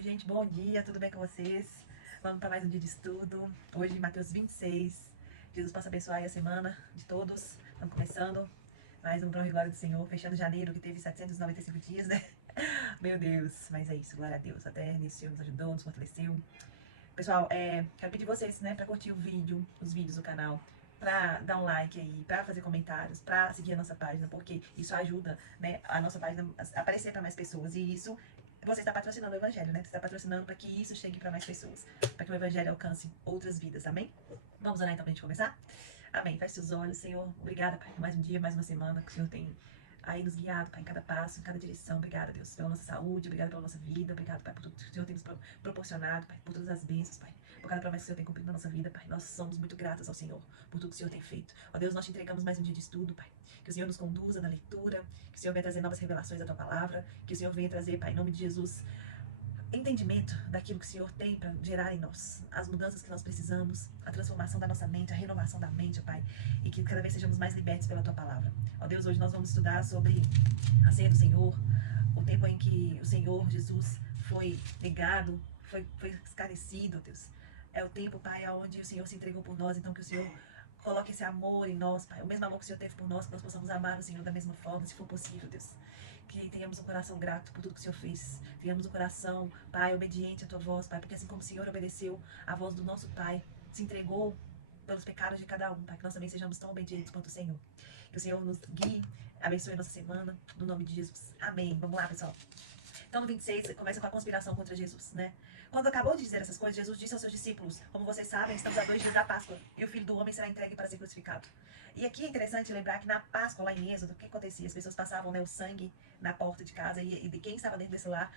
Oi, gente, bom dia, tudo bem com vocês? Vamos para mais um dia de estudo. Hoje, Mateus 26. Jesus possa abençoar aí a semana de todos. Estamos começando mais um Prova e Glória do Senhor, fechando janeiro, que teve 795 dias, né? Meu Deus, mas é isso, glória a Deus. Até nisso o Senhor nos ajudou, nos fortaleceu. Pessoal, quero pedir vocês, né, para curtir os vídeos do canal, para dar um like aí, para fazer comentários, para seguir a nossa página, porque isso ajuda, né, a nossa página a aparecer para mais pessoas. E isso você está patrocinando o Evangelho, né? Você está patrocinando para que isso chegue para mais pessoas, para que o Evangelho alcance outras vidas, amém? Vamos orar então para a gente começar? Amém. Feche seus olhos, Senhor. Obrigada, Pai, por mais um dia, mais uma semana que o Senhor tem aí nos guiado, Pai, em cada passo, em cada direção. Obrigada, Deus, pela nossa saúde, obrigada pela nossa vida, obrigada, Pai, por tudo que o Senhor tem nos proporcionado, Pai, por todas as bênçãos, Pai, por cada promessa que o Senhor tem cumprido na nossa vida, Pai. Nós somos muito gratas ao Senhor por tudo que o Senhor tem feito. Ó Deus, nós te entregamos mais um dia de estudo, Pai. Que o Senhor nos conduza na leitura, que o Senhor venha trazer novas revelações da Tua palavra, que o Senhor venha trazer, Pai, em nome de Jesus, entendimento daquilo que o Senhor tem para gerar em nós, as mudanças que nós precisamos, a transformação da nossa mente, a renovação da mente, Pai, e que cada vez sejamos mais libertos pela Tua palavra. Ó Deus, hoje nós vamos estudar sobre a ceia do Senhor, o tempo em que o Senhor Jesus foi negado, foi escarnecido, ó Deus. É o tempo, Pai, onde o Senhor se entregou por nós, então que o Senhor coloque esse amor em nós, Pai, o mesmo amor que o Senhor teve por nós, que nós possamos amar o Senhor da mesma forma, se for possível, Deus. Que tenhamos um coração grato por tudo que o Senhor fez. Tenhamos um coração, Pai, obediente à Tua voz, Pai, porque assim como o Senhor obedeceu à voz do nosso Pai, se entregou pelos pecados de cada um, Pai, que nós também sejamos tão obedientes quanto o Senhor. Que o Senhor nos guie, abençoe a nossa semana, no nome de Jesus. Amém. Vamos lá, pessoal. Então, no 26, começa com a conspiração contra Jesus, né? Quando acabou de dizer essas coisas, Jesus disse aos seus discípulos: como vocês sabem, estamos a 2 dias da Páscoa, e o Filho do Homem será entregue para ser crucificado. E aqui é interessante lembrar que na Páscoa, lá em Êxodo, o que acontecia? As pessoas passavam, né, o sangue na porta de casa, e de quem estava dentro desse lar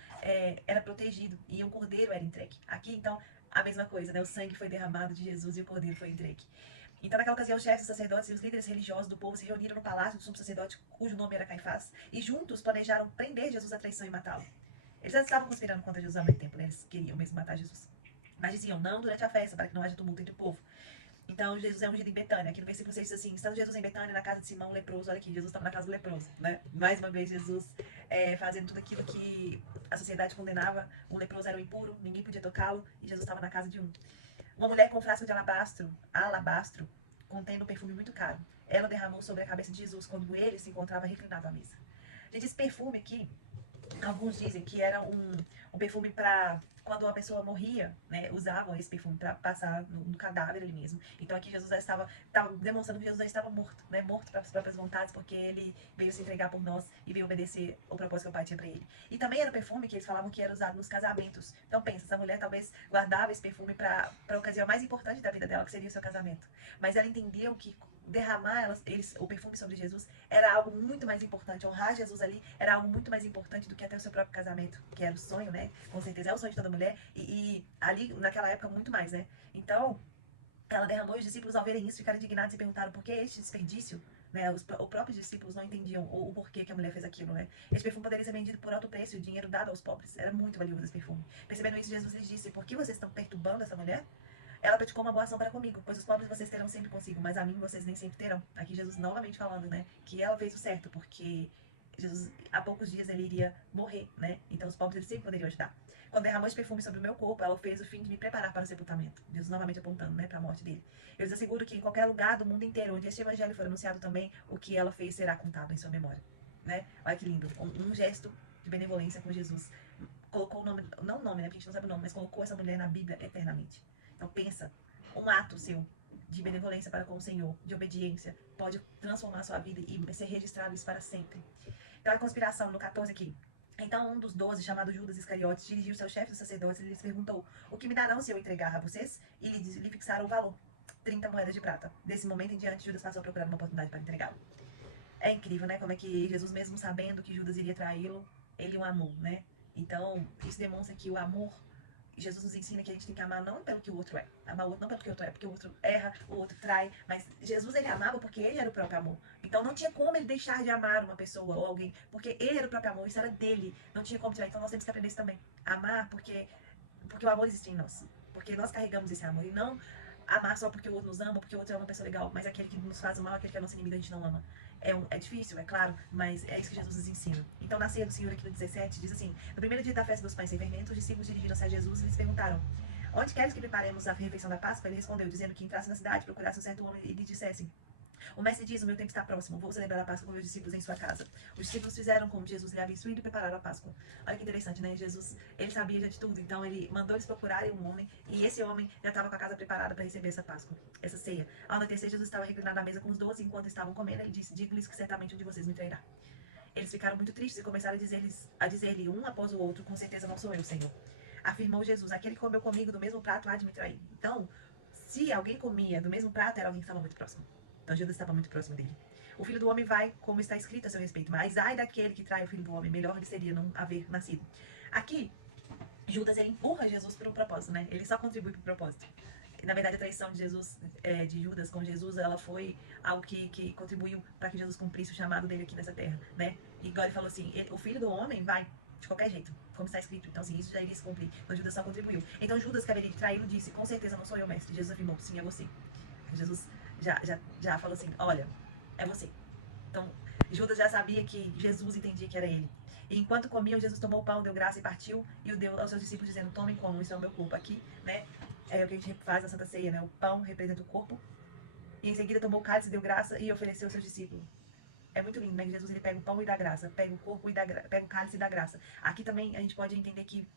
era protegido, e um cordeiro era entregue. Aqui, então, a mesma coisa, né? O sangue foi derramado de Jesus e o cordeiro foi entregue. Então, naquela ocasião, os chefes dos sacerdotes e os líderes religiosos do povo se reuniram no palácio do sumo sacerdote, cujo nome era Caifás, e juntos planejaram prender Jesus à traição e matá-lo. Eles já estavam conspirando contra Jesus há muito tempo, né? Eles queriam mesmo matar Jesus. Mas diziam, não durante a festa, para que não haja tumulto entre o povo. Então, Jesus é ungido em Betânia. Aqui no versículo 6 diz assim, estando Jesus em Betânia, na casa de Simão, leproso. Olha aqui, Jesus estava na casa do leproso, né? Mais uma vez, Jesus fazendo tudo aquilo que a sociedade condenava. O leproso era o impuro, ninguém podia tocá-lo, e Jesus estava na casa de um. Uma mulher com um frasco de alabastro, contendo um perfume muito caro. Ela derramou sobre a cabeça de Jesus quando ele se encontrava reclinado à mesa. Gente, esse perfume aqui, alguns dizem que era um perfume para quando uma pessoa morria, né, usavam esse perfume para passar no cadáver ali mesmo. Então aqui Jesus já estava demonstrando que Jesus já estava morto, né, morto para as próprias vontades, porque ele veio se entregar por nós e veio obedecer o propósito que o Pai tinha para ele. E também era o perfume que eles falavam que era usado nos casamentos. Então pensa, essa mulher talvez guardava esse perfume para a ocasião mais importante da vida dela, que seria o seu casamento. Mas ela entendeu que derramar o perfume sobre Jesus era algo muito mais importante. Honrar Jesus ali era algo muito mais importante do que até o seu próprio casamento, que era o sonho, né? Com certeza é o sonho de toda mulher. E ali, naquela época, muito mais, né? Então, ela derramou e os discípulos, ao verem isso, ficaram indignados e perguntaram por que este desperdício. Né, os próprios discípulos não entendiam o porquê que a mulher fez aquilo, né? Esse perfume poderia ser vendido por alto preço e o dinheiro dado aos pobres. Era muito valioso esse perfume. Percebendo isso, Jesus lhes disse: por que vocês estão perturbando essa mulher? Ela praticou uma boa ação para comigo, pois os pobres vocês terão sempre consigo, mas a mim vocês nem sempre terão. Aqui Jesus novamente falando, né, que ela fez o certo, porque Jesus, há poucos dias ele iria morrer, né? Então os pobres eles sempre poderiam ajudar. Quando derramou esse perfume sobre o meu corpo, ela fez o fim de me preparar para o sepultamento. Jesus novamente apontando, né, para a morte dele. Eu lhes asseguro que em qualquer lugar do mundo inteiro onde este evangelho for anunciado também, o que ela fez será contado em sua memória, né? Olha que lindo, um gesto de benevolência com Jesus. Colocou o nome, não o nome, né, porque a gente não sabe o nome, mas colocou essa mulher na Bíblia eternamente. Então pensa, um ato seu de benevolência para com o Senhor, de obediência, pode transformar a sua vida e ser registrado isso para sempre. Então a conspiração no 14 aqui. Então um dos 12, chamado Judas Iscariotes, dirigiu-se ao chefe dos sacerdotes e lhes perguntou: o que me darão se eu entregar a vocês? E lhe fixaram o valor, 30 moedas de prata. Desse momento em diante, Judas passou a procurar uma oportunidade para entregá-lo. É incrível, né? Como é que Jesus, mesmo sabendo que Judas iria traí-lo, ele o amou, né? Então, isso demonstra que o amor, Jesus nos ensina que a gente tem que amar não pelo que o outro é. Amar o outro não pelo que o outro é, porque o outro erra, o outro trai. Mas Jesus, ele amava porque ele era o próprio amor. Então, não tinha como ele deixar de amar uma pessoa ou alguém, porque ele era o próprio amor, isso era dele. Não tinha como tirar. Então, nós temos que aprender isso também. Amar porque o amor existe em nós. Porque nós carregamos esse amor. E não amar só porque o outro nos ama, porque o outro é uma pessoa legal, mas aquele que nos faz o mal, aquele que é nosso inimigo, a gente não ama. É difícil, é claro, mas é isso que Jesus nos ensina. Então, na ceia do Senhor, aqui no 17, diz assim: no primeiro dia da festa dos pães sem fermento, os discípulos dirigiram-se a Jesus e lhes perguntaram: onde queres que preparemos a refeição da Páscoa? Ele respondeu, dizendo que entrasse na cidade, procurasse um certo homem e lhe dissessem: o mestre diz, o meu tempo está próximo, vou celebrar a Páscoa com meus discípulos em sua casa. Os discípulos fizeram como Jesus lhe havia instruído e prepararam a Páscoa. Olha que interessante, né? Jesus, ele sabia já de tudo, então ele mandou eles procurarem um homem, e esse homem já estava com a casa preparada para receber essa Páscoa, essa ceia. Ao anoitecer, Jesus estava reclinado à mesa com os 12, enquanto estavam comendo, ele disse, digo-lhes que certamente um de vocês me trairá. Eles ficaram muito tristes e começaram a dizer-lhe um após o outro, com certeza não sou eu, Senhor. Afirmou Jesus, aquele que comeu comigo do mesmo prato há de me trair. Então, se alguém comia do mesmo prato, era alguém que estava muito próximo. Então Judas estava muito próximo dele. O filho do homem vai, como está escrito a seu respeito, mas ai daquele que trai o filho do homem, melhor lhe seria não haver nascido. Aqui, Judas, ele empurra Jesus para o propósito, né? Ele só contribui para o propósito. Na verdade, a traição de Jesus, de Judas com Jesus, ela foi algo que contribuiu para que Jesus cumprisse o chamado dele aqui nessa terra, né? E igual ele falou assim, o filho do homem vai de qualquer jeito, como está escrito. Então, assim, isso já iria se cumprir. Mas Judas só contribuiu. Então, Judas, que haveria de traí-lo, disse, com certeza não sou eu, mestre. Jesus afirmou, sim, é você. Jesus já falou assim, olha, é você. Então, Judas já sabia que Jesus entendia que era ele. E enquanto comiam, Jesus tomou o pão, deu graça e partiu, e o deu aos seus discípulos, dizendo, tomem como, isso é o meu corpo. Aqui, né, é o que a gente faz na Santa Ceia, né, o pão representa o corpo, e em seguida tomou o cálice, deu graça e ofereceu aos seus discípulos. É muito lindo, né, Jesus ele pega o pão e dá graça, pega o corpo e pega o cálice e dá graça. Aqui também a gente pode entender que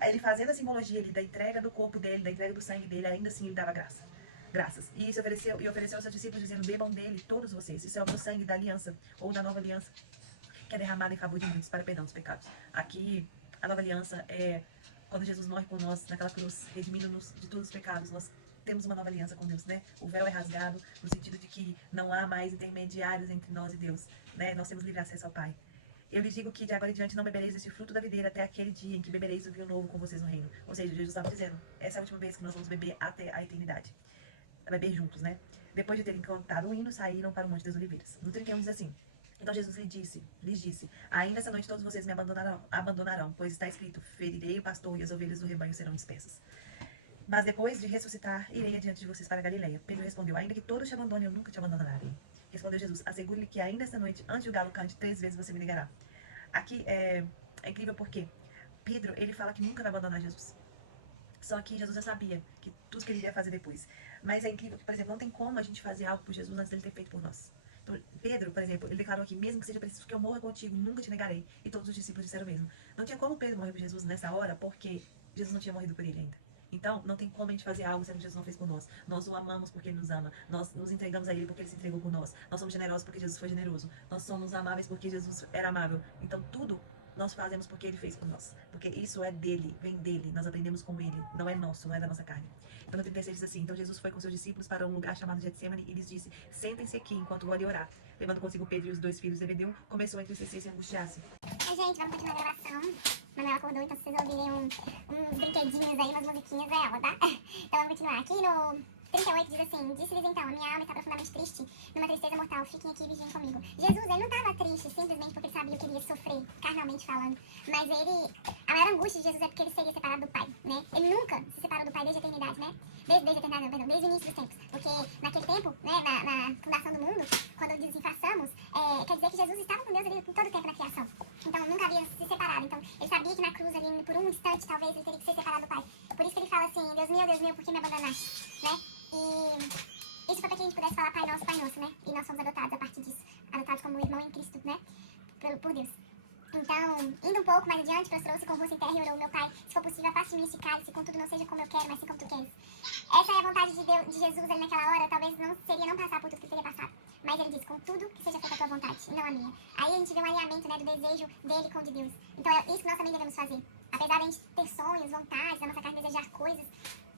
ele fazendo a simbologia ali da entrega do corpo dele, da entrega do sangue dele, ainda assim ele dava graças. E isso ofereceu aos seus discípulos, dizendo, bebam dele todos vocês. Isso é o meu sangue da aliança, ou da nova aliança, que é derramado em favor de muitos para perdão dos pecados. Aqui, a nova aliança é quando Jesus morre por nós naquela cruz, redimindo-nos de todos os pecados. Nós temos uma nova aliança com Deus, né? O véu é rasgado no sentido de que não há mais intermediários entre nós e Deus, né? Nós temos livre acesso ao Pai. Eu lhes digo que de agora em diante não bebereis desse fruto da videira até aquele dia em que bebereis o vinho novo com vocês no reino. Ou seja, Jesus estava dizendo, essa é a última vez que nós vamos beber até a eternidade. Beber juntos, né? Depois de terem cantado o hino, saíram para o Monte das Oliveiras. No 31 diz assim, então Jesus lhes disse, ainda essa noite todos vocês me abandonarão, pois está escrito, ferirei o pastor e as ovelhas do rebanho serão dispersas. Mas depois de ressuscitar, irei adiante de vocês para a Galileia. Pedro respondeu, ainda que todos te abandonem, eu nunca te abandonarei. Respondeu Jesus, assegure-lhe que ainda esta noite, antes do galo cante, 3 vezes você me negará. Aqui é incrível porque Pedro, ele fala que nunca vai abandonar Jesus. Só que Jesus já sabia que tudo que ele iria fazer depois. Mas é incrível que, por exemplo, não tem como a gente fazer algo por Jesus antes dele ter feito por nós. Então, Pedro, por exemplo, ele declarou aqui, mesmo que seja preciso que eu morra contigo, nunca te negarei. E todos os discípulos disseram o mesmo. Não tinha como Pedro morrer por Jesus nessa hora, porque Jesus não tinha morrido por ele ainda. Então, não tem como a gente fazer algo sendo que Jesus não fez por nós. Nós o amamos porque ele nos ama. Nós nos entregamos a ele porque ele se entregou por nós. Nós somos generosos porque Jesus foi generoso. Nós somos amáveis porque Jesus era amável. Então, tudo nós fazemos porque ele fez por nós. Porque isso é dele, vem dele. Nós aprendemos com ele. Não é nosso, não é da nossa carne. Então, no 36 diz assim, então Jesus foi com seus discípulos para um lugar chamado Getsemane e lhes disse, sentem-se aqui enquanto vou ali orar. Levando consigo Pedro e os 2 filhos de Zebedeu, começou a entristecer e se angustiar-se. Gente, vamos continuar a gravação. Manuela acordou, então se vocês ouvirem uns brinquedinhos aí, umas musiquinhas, é ela, tá? Então vamos continuar. Aqui no 38 diz assim, disse-lhes então, a minha alma está profundamente triste, numa tristeza mortal, fiquem aqui e vigiem comigo. Jesus, ele não estava triste simplesmente porque ele sabia que ele ia sofrer, carnalmente falando, mas a maior angústia de Jesus é porque ele seria separado do Pai, né? Ele nunca se separou do Pai desde a eternidade, né? Desde a eternidade, não, perdão, desde o início dos tempos, porque naquele tempo, né, na fundação do mundo, quando desenfaçamos, quer dizer que Jesus estava com Deus ali por todo o tempo na criação, então nunca havia se separado, então ele sabia que na cruz ali, por um instante, talvez, ele teria que ser separado do Pai, por isso que ele fala assim, Deus meu, por que me abandonaste, né? E isso foi para que a gente pudesse falar Pai Nosso, né? E nós fomos adotados a partir disso. Adotados como irmão em Cristo, né? Por Deus. Então, indo um pouco mais adiante, prostrou-se com o rosto em terra e orou, meu Pai, se for possível, afaste de mim esse cálice, contudo não seja como eu quero, mas sim como tu queres. Essa é a vontade de Deus, de Jesus ali naquela hora, talvez não seria não passar por tudo que ele teria passado. Mas ele diz, contudo, que seja feita a tua vontade, e não a minha. Aí a gente vê um alinhamento, né, do desejo dele com o de Deus. Então é isso que nós também devemos fazer. Apesar de a gente ter sonhos, vontades, a nossa carne desejar coisas,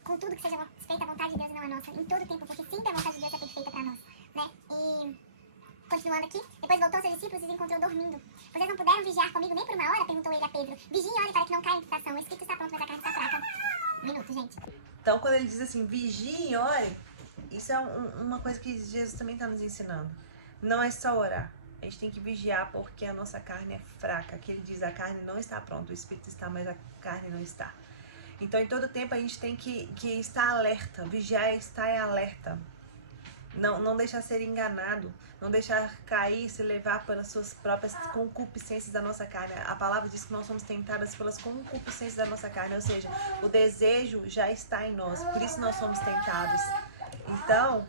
contudo que seja feita a vontade de Deus e não a nossa, em todo tempo, porque sempre a vontade de Deus é perfeita para nós, né? E, continuando aqui, depois voltou aos seus discípulos e os encontrou dormindo. Vocês não puderam vigiar comigo nem por uma hora? Perguntou ele a Pedro. Vigiem e orem para que não caia em tentação. O espírito está pronto, mas a carne está fraca. Um minuto, gente. Então, quando ele diz assim, vigiem e orem, isso é uma coisa que Jesus também está nos ensinando. Não é só orar. A gente tem que vigiar porque a nossa carne é fraca. Aqui ele diz, a carne não está pronta, o espírito está, mas a carne não está. Então, em todo tempo, a gente tem que estar alerta, vigiar e estar em alerta. Não deixar ser enganado, não deixar cair, se levar pelas suas próprias concupiscências da nossa carne. A palavra diz que nós somos tentadas pelas concupiscências da nossa carne, ou seja, o desejo já está em nós, por isso nós somos tentados. Então,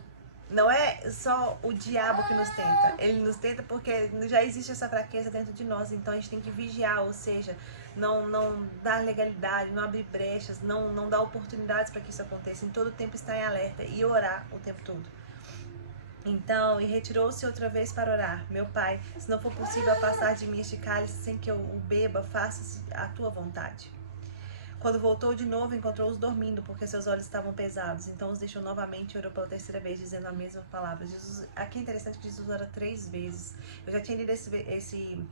não é só o diabo que nos tenta, ele nos tenta porque já existe essa fraqueza dentro de nós, então a gente tem que vigiar, ou seja, não dar legalidade, não abrir brechas, não dar oportunidades para que isso aconteça, em todo tempo estar em alerta e orar o tempo todo. Então, e retirou-se outra vez para orar. Meu pai, se não for possível afastar de mim este cálice sem que eu o beba, faça-se a tua vontade. Quando voltou de novo, encontrou-os dormindo, porque seus olhos estavam pesados. Então os deixou novamente e orou pela terceira vez, dizendo a mesma palavra. Jesus, aqui é interessante que Jesus ora 3 vezes. Eu já tinha lido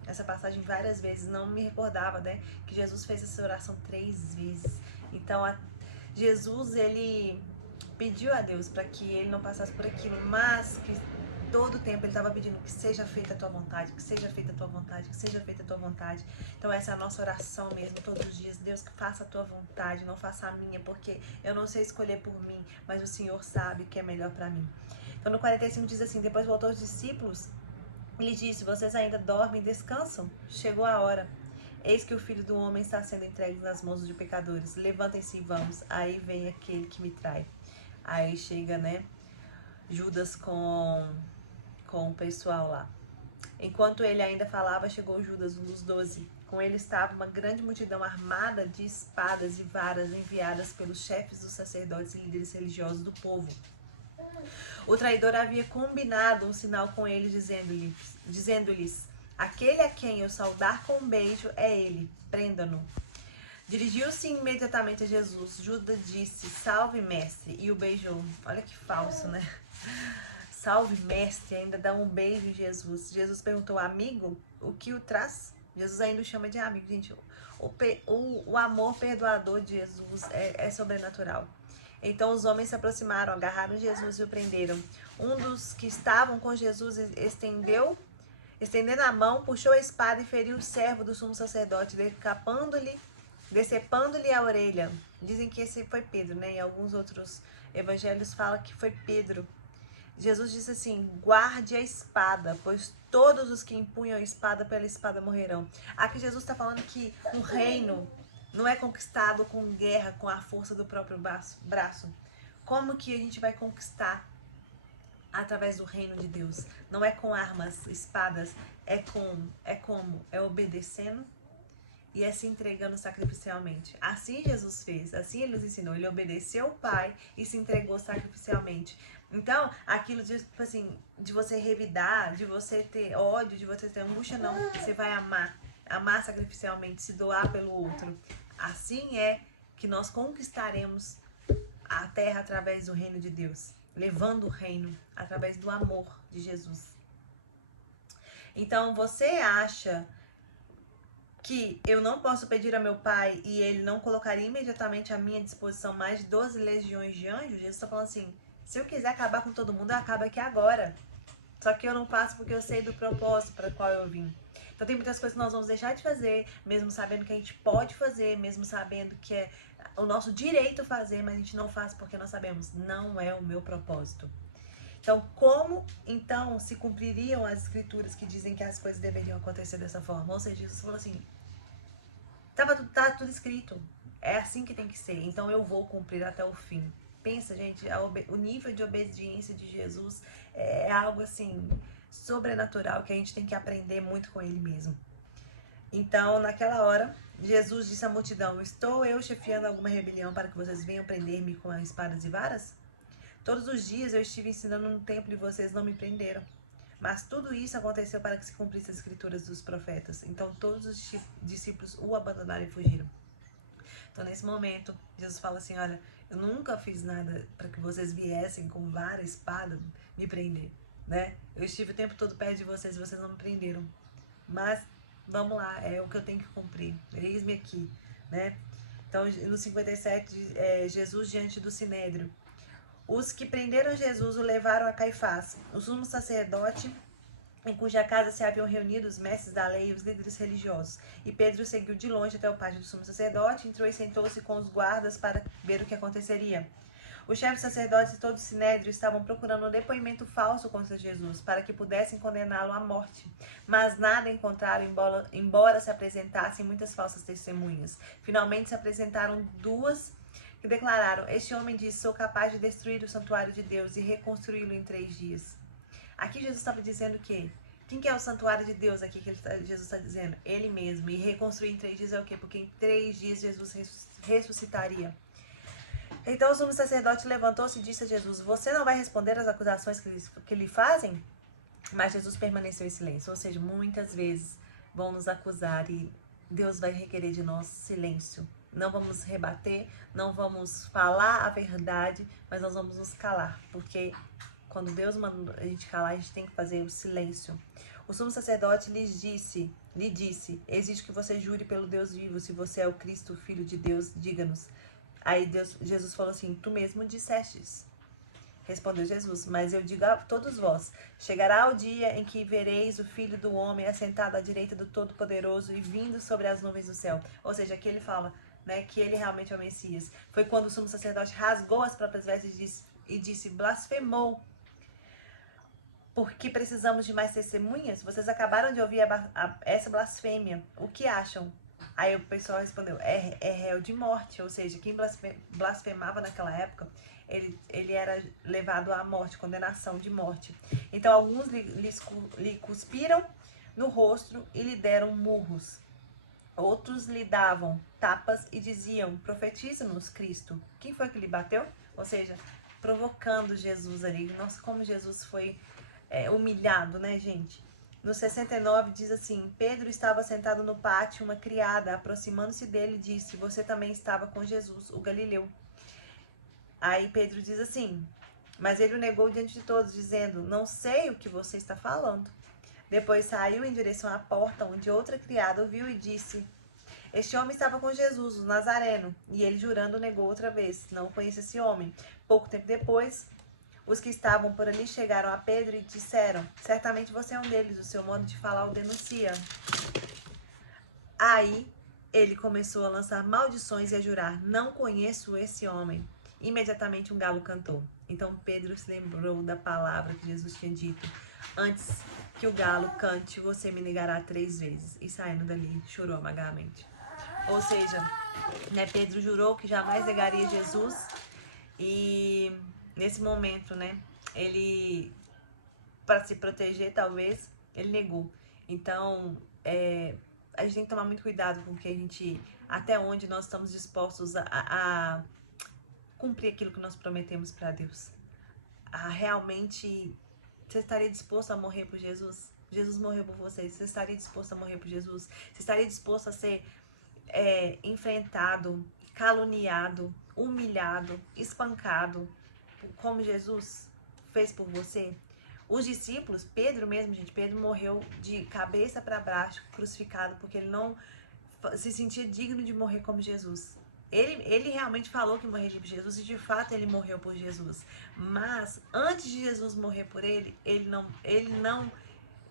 essa passagem várias vezes, não me recordava, né, que Jesus fez essa oração 3 vezes. Então, Jesus, ele pediu a Deus para que ele não passasse por aquilo, mas que todo o tempo ele estava pedindo que seja feita a tua vontade, que seja feita a tua vontade, que seja feita a tua vontade. Então essa é a nossa oração mesmo, todos os dias. Deus, que faça a tua vontade, não faça a minha, porque eu não sei escolher por mim, mas o Senhor sabe o que é melhor para mim. Então no 45 diz assim, depois voltou os discípulos e lhes disse, vocês ainda dormem e descansam? Chegou a hora. Eis que o Filho do Homem está sendo entregue nas mãos de pecadores. Levantem-se e vamos. Aí vem aquele que me trai. Aí chega, né, Judas com o pessoal lá. Enquanto ele ainda falava, chegou Judas, um dos 12. Com ele estava uma grande multidão armada de espadas e varas enviadas pelos chefes dos sacerdotes e líderes religiosos do povo. O traidor havia combinado um sinal com eles, dizendo-lhes, aquele a quem eu saudar com um beijo é ele, prenda-no. Dirigiu-se imediatamente a Jesus. Judas disse, salve mestre, e o beijou. Olha que falso, né? Salve mestre, ainda dá um beijo em Jesus. Jesus perguntou, amigo, o que o traz? Jesus ainda o chama de amigo, gente. O amor perdoador de Jesus é sobrenatural. Então os homens se aproximaram, agarraram Jesus e o prenderam. Um dos que estavam com Jesus estendendo a mão, puxou a espada e feriu o servo do sumo sacerdote, decepando-lhe a orelha. Dizem que esse foi Pedro, né? Em alguns outros evangelhos fala que foi Pedro. Jesus disse assim, guarde a espada, pois todos os que empunham a espada pela espada morrerão. Aqui Jesus está falando que o reino não é conquistado com guerra, com a força do próprio braço. Como que a gente vai conquistar? Através do reino de Deus. Não é com armas, espadas, é obedecendo e é se entregando sacrificialmente. Assim Jesus fez, assim ele nos ensinou. Ele obedeceu o Pai e se entregou sacrificialmente. Então, aquilo de, tipo assim, de você revidar, de você ter ódio, de você ter angústia, não. Você vai amar sacrificialmente, se doar pelo outro. Assim é que nós conquistaremos a terra através do reino de Deus, levando o reino através do amor de Jesus. Então, você acha que eu não posso pedir a meu pai e ele não colocaria imediatamente à minha disposição mais de 12 legiões de anjos? Jesus está falando assim, se eu quiser acabar com todo mundo, eu acabo aqui agora. Só que eu não faço porque eu sei do propósito para o qual eu vim. Então tem muitas coisas que nós vamos deixar de fazer, mesmo sabendo que a gente pode fazer, mesmo sabendo que é o nosso direito fazer, mas a gente não faz porque nós sabemos, não é o meu propósito. Então, como então se cumpririam as escrituras que dizem que as coisas deveriam acontecer dessa forma? Ou seja, Jesus falou assim, tá tudo escrito, é assim que tem que ser, então eu vou cumprir até o fim. Pensa, gente, o nível de obediência de Jesus é algo assim, sobrenatural, que a gente tem que aprender muito com ele mesmo. Então, naquela hora, Jesus disse à multidão, estou eu chefiando alguma rebelião para que vocês venham prender-me com espadas e varas? Todos os dias eu estive ensinando no templo e vocês não me prenderam. Mas tudo isso aconteceu para que se cumprisse as escrituras dos profetas. Então todos os discípulos o abandonaram e fugiram. Então nesse momento, Jesus fala assim, olha, eu nunca fiz nada para que vocês viessem com vara, espada, me prender, né? Eu estive o tempo todo perto de vocês e vocês não me prenderam. Mas vamos lá, é o que eu tenho que cumprir. Eis-me aqui, né? Então no 57, Jesus diante do Sinédrio. Os que prenderam Jesus o levaram a Caifás, o sumo sacerdote, em cuja casa se haviam reunido os mestres da lei e os líderes religiosos. E Pedro seguiu de longe até o pátio do sumo sacerdote, entrou e sentou-se com os guardas para ver o que aconteceria. Os chefes sacerdotes e todo o sinédrio estavam procurando um depoimento falso contra Jesus, para que pudessem condená-lo à morte. Mas nada encontraram, embora se apresentassem muitas falsas testemunhas. Finalmente se apresentaram duas que declararam: este homem disse, sou capaz de destruir o santuário de Deus e reconstruí-lo em 3 dias. Aqui Jesus estava dizendo que quem que é o santuário de Deus aqui que Jesus está dizendo? Ele mesmo. E reconstruir em 3 dias é o quê? Porque em 3 dias Jesus ressuscitaria. Então o sumo sacerdote levantou-se e disse a Jesus: você não vai responder às acusações que lhe fazem? Mas Jesus permaneceu em silêncio. Ou seja, muitas vezes vão nos acusar e Deus vai requerer de nós silêncio. Não vamos rebater, não vamos falar a verdade, mas nós vamos nos calar. Porque quando Deus manda a gente calar, a gente tem que fazer o silêncio. O sumo sacerdote lhe disse: exijo que você jure pelo Deus vivo, se você é o Cristo, o Filho de Deus, diga-nos. Aí Jesus falou assim: tu mesmo dissestes. Respondeu Jesus: mas eu digo a todos vós, chegará o dia em que vereis o Filho do Homem assentado à direita do Todo-Poderoso e vindo sobre as nuvens do céu. Ou seja, aqui ele fala, né, que ele realmente é o Messias. Foi quando o sumo sacerdote rasgou as próprias vestes e disse: blasfemou. Porque precisamos de mais testemunhas? Vocês acabaram de ouvir essa blasfêmia. O que acham? Aí o pessoal respondeu: é réu de morte. Ou seja, quem blasfemava naquela época, ele era levado à morte, condenação de morte. Então alguns lhe cuspiram no rosto e lhe deram murros. Outros lhe davam tapas e diziam: profetiza-nos, Cristo. Quem foi que lhe bateu? Ou seja, provocando Jesus ali. Nossa, como Jesus foi humilhado, né, gente? No 69 diz assim: Pedro estava sentado no pátio, uma criada, aproximando-se dele, disse: você também estava com Jesus, o Galileu. Aí Pedro diz assim: mas ele o negou diante de todos, dizendo: não sei o que você está falando. Depois saiu em direção à porta, onde outra criada o viu e disse: este homem estava com Jesus, o Nazareno. E ele, jurando, negou outra vez: não conheço esse homem. Pouco tempo depois, os que estavam por ali chegaram a Pedro e disseram: certamente você é um deles, o seu modo de falar o denuncia. Aí ele começou a lançar maldições e a jurar: não conheço esse homem. Imediatamente um galo cantou. Então Pedro se lembrou da palavra que Jesus tinha dito: antes que o galo cante, você me negará 3 vezes. E saindo dali, chorou amargamente. Ou seja, né, Pedro jurou que jamais negaria Jesus. E nesse momento, né, ele, para se proteger, talvez, ele negou. Então, a gente tem que tomar muito cuidado com que a gente, até onde nós estamos dispostos a cumprir aquilo que nós prometemos para Deus. Realmente, você estaria disposto a morrer por Jesus? Jesus morreu por você. Você estaria disposto a morrer por Jesus? Você estaria disposto a ser enfrentado, caluniado, humilhado, espancado, como Jesus fez por você? Os discípulos, Pedro mesmo, gente, Pedro morreu de cabeça para baixo, crucificado, porque ele não se sentia digno de morrer como Jesus. Ele realmente falou que morreria por Jesus e de fato ele morreu por Jesus. Mas antes de Jesus morrer por ele, ele não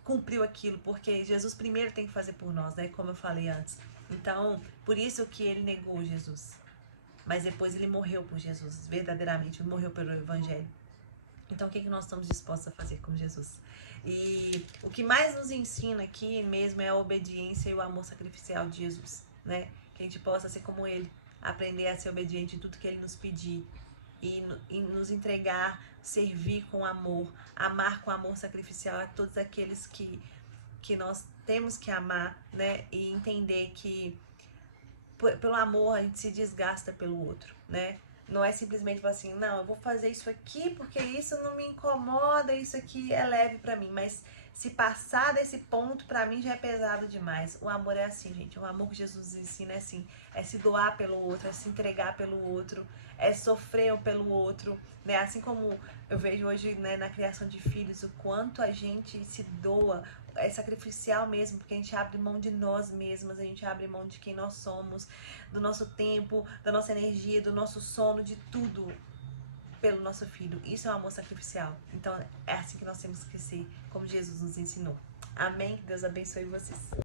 cumpriu aquilo, porque Jesus primeiro tem que fazer por nós, né? Como eu falei antes. Então, por isso que ele negou Jesus. Mas depois ele morreu por Jesus, verdadeiramente, morreu pelo Evangelho. Então, o que nós estamos dispostos a fazer com Jesus? E o que mais nos ensina aqui mesmo é a obediência e o amor sacrificial de Jesus, né? Que a gente possa ser como ele, aprender a ser obediente em tudo que ele nos pedir e nos entregar, servir com amor, amar com amor sacrificial a todos aqueles que nós temos que amar, né? E entender que pelo amor a gente se desgasta pelo outro, né? Não é simplesmente assim: não, eu vou fazer isso aqui porque isso não me incomoda, isso aqui é leve pra mim. Mas se passar desse ponto, pra mim já é pesado demais. O amor é assim, gente. O amor que Jesus ensina é assim: é se doar pelo outro, é se entregar pelo outro, é sofrer pelo outro, né? Assim como eu vejo hoje, né, na criação de filhos, o quanto a gente se doa, é sacrificial mesmo, porque a gente abre mão de nós mesmas, a gente abre mão de quem nós somos, do nosso tempo, da nossa energia, do nosso sono, de tudo, pelo nosso filho. Isso é um amor sacrificial. Então é assim que nós temos que ser, como Jesus nos ensinou. Amém? Que Deus abençoe vocês.